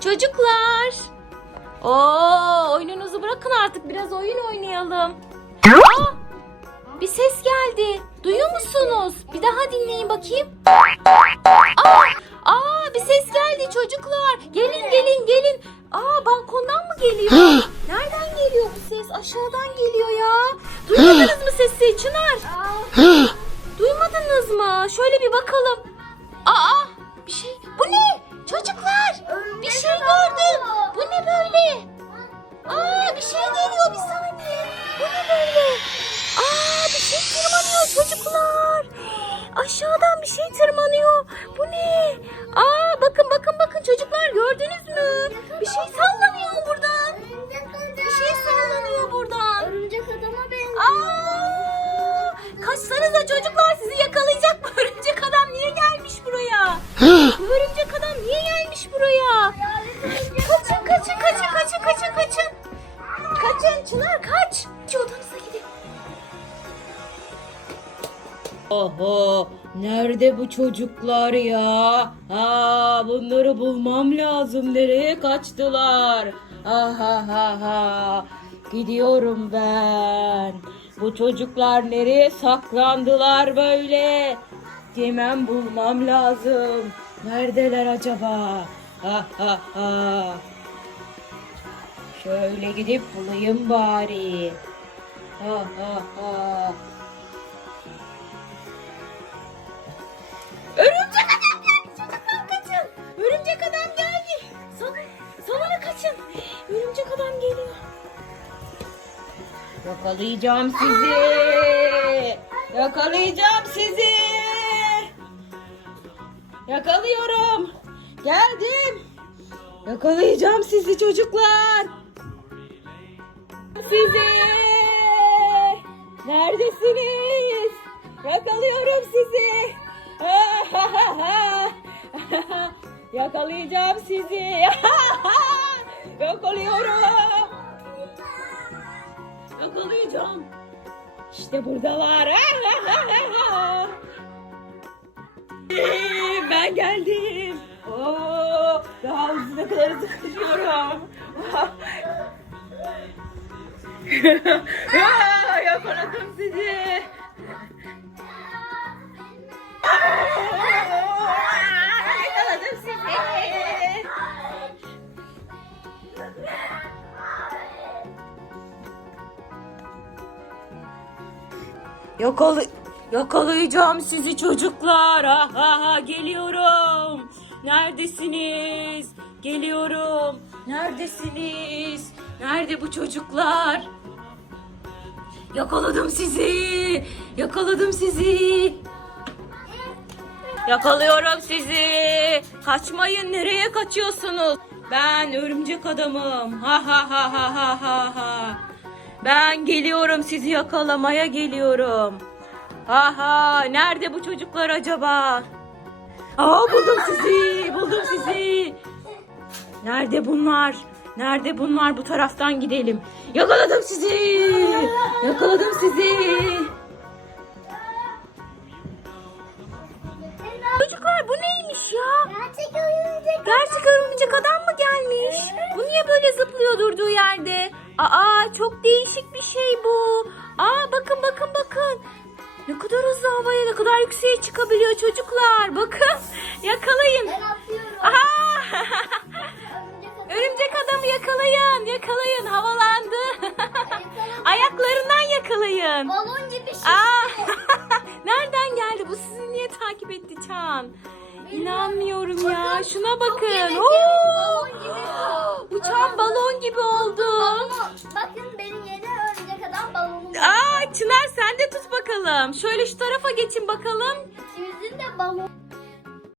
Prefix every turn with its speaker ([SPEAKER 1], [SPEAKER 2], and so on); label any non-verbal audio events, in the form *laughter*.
[SPEAKER 1] Çocuklar. Oo, oyununuzu bırakın artık biraz oyun oynayalım. Aa, bir ses geldi. Duyuyor musunuz? Bir daha dinleyin bakayım. Aa, aa bir ses geldi çocuklar. Gelin gelin gelin. Aa balkondan mı geliyor? *gasps* Nereden geliyor bu ses? Aşağıdan geliyor ya. Duymadınız mı sesi Çınar? *gasps* Duymadınız mı? Şöyle bir bakalım. Aa bir şey. Bu ne? Çocuklar bir şey gördüm. Bu ne böyle? Aa bir şey geliyor bir saniye. Bu ne böyle? Aa bir şey tırmanıyor çocuklar. Aşağıdan bir şey tırmanıyor. Bu ne? Aa bakın bakın bakın çocuklar gördünüz mü? Bir şey sallanıyor buradan. Bir şey sallanıyor buradan.
[SPEAKER 2] Örümcek adama benziyor.
[SPEAKER 1] Aa! Kaçsanıza çocuklar sizi yakalayacak bu örümcek adam niye gelmiş buraya? bu örümcek adam niye gelmiş buraya? Kaçın kaçın kaçın kaçın kaçın kaçın. Kaçın Çınar kaç. Hadi odanıza gidin.
[SPEAKER 3] Oho, nerede bu çocuklar ya? Ha, bunları bulmam lazım. Nereye kaçtılar? Ha ha ha ha. Gidiyorum ben. Bu çocuklar nereye saklandılar böyle? Hemen bulmam lazım. Neredeler acaba? Ha ha ha. Şöyle gidip bulayım bari. Ha ha ha.
[SPEAKER 1] Örümcek adam kaçın. Örümcek adam geldi. Salona kaçın. Örümcek adam geliyor.
[SPEAKER 3] Yakalayacağım sizi. Yakalayacağım sizi. Yakalıyorum. Geldim. Yakalayacağım sizi çocuklar. Sizi. Neredesiniz? Yakalıyorum sizi. *laughs* Yakalayacağım sizi. *laughs* Yakalıyorum. Yakalayacağım. İşte buradalar. *laughs* ben geldim. Oo, daha ne kadar hızlı koşuyorum. *laughs* Aa, Yakaladım sizi. Yakaladım sizi. Yakalı yakalayacağım sizi çocuklar. Ha ha ha geliyorum. Neredesiniz? Geliyorum. Neredesiniz? Nerede bu çocuklar? Yakaladım sizi. Yakaladım sizi. Yakalıyorum sizi. Kaçmayın. Nereye kaçıyorsunuz? Ben örümcek adamım. Ha ha ha ha ha ha ha. Ben geliyorum sizi yakalamaya geliyorum. Ha ha. Nerede bu çocuklar acaba? Aa buldum sizi. Buldum sizi. Nerede bunlar? Nerede bunlar? Bu taraftan gidelim. Yakaladım sizi. Yakaladım sizi. Çocuklar bu neymiş ya?
[SPEAKER 2] Gerçek örümcek
[SPEAKER 1] Gerçek örümcek adam mı gelmiş? Bu niye böyle zıplıyor durduğu yerde? Aa çok değişik bir şey bu. Aa bakın bakın bakın. Ne kadar hızlı havaya ne kadar yükseğe çıkabiliyor çocuklar. Bakın yakalayın.
[SPEAKER 2] Ben.
[SPEAKER 1] Aha!
[SPEAKER 2] Örümcek adam.
[SPEAKER 1] Örümcek adamı yakalayın. Yakalayın havalandı. Ayaklarından yakalayın.
[SPEAKER 2] Balon gibi şey.
[SPEAKER 1] Aa! *laughs* Nereden geldi bu? Sizi niye takip etti Çan? İnanmıyorum ya. Şuna bakın. Oo! Uçan balon gibi oldu.
[SPEAKER 2] Balonu. Bakın benim yeni örümcek adam balonum.
[SPEAKER 1] Aa Çınar bakalım. Şöyle şu tarafa geçin bakalım.
[SPEAKER 2] İkimizin de balon.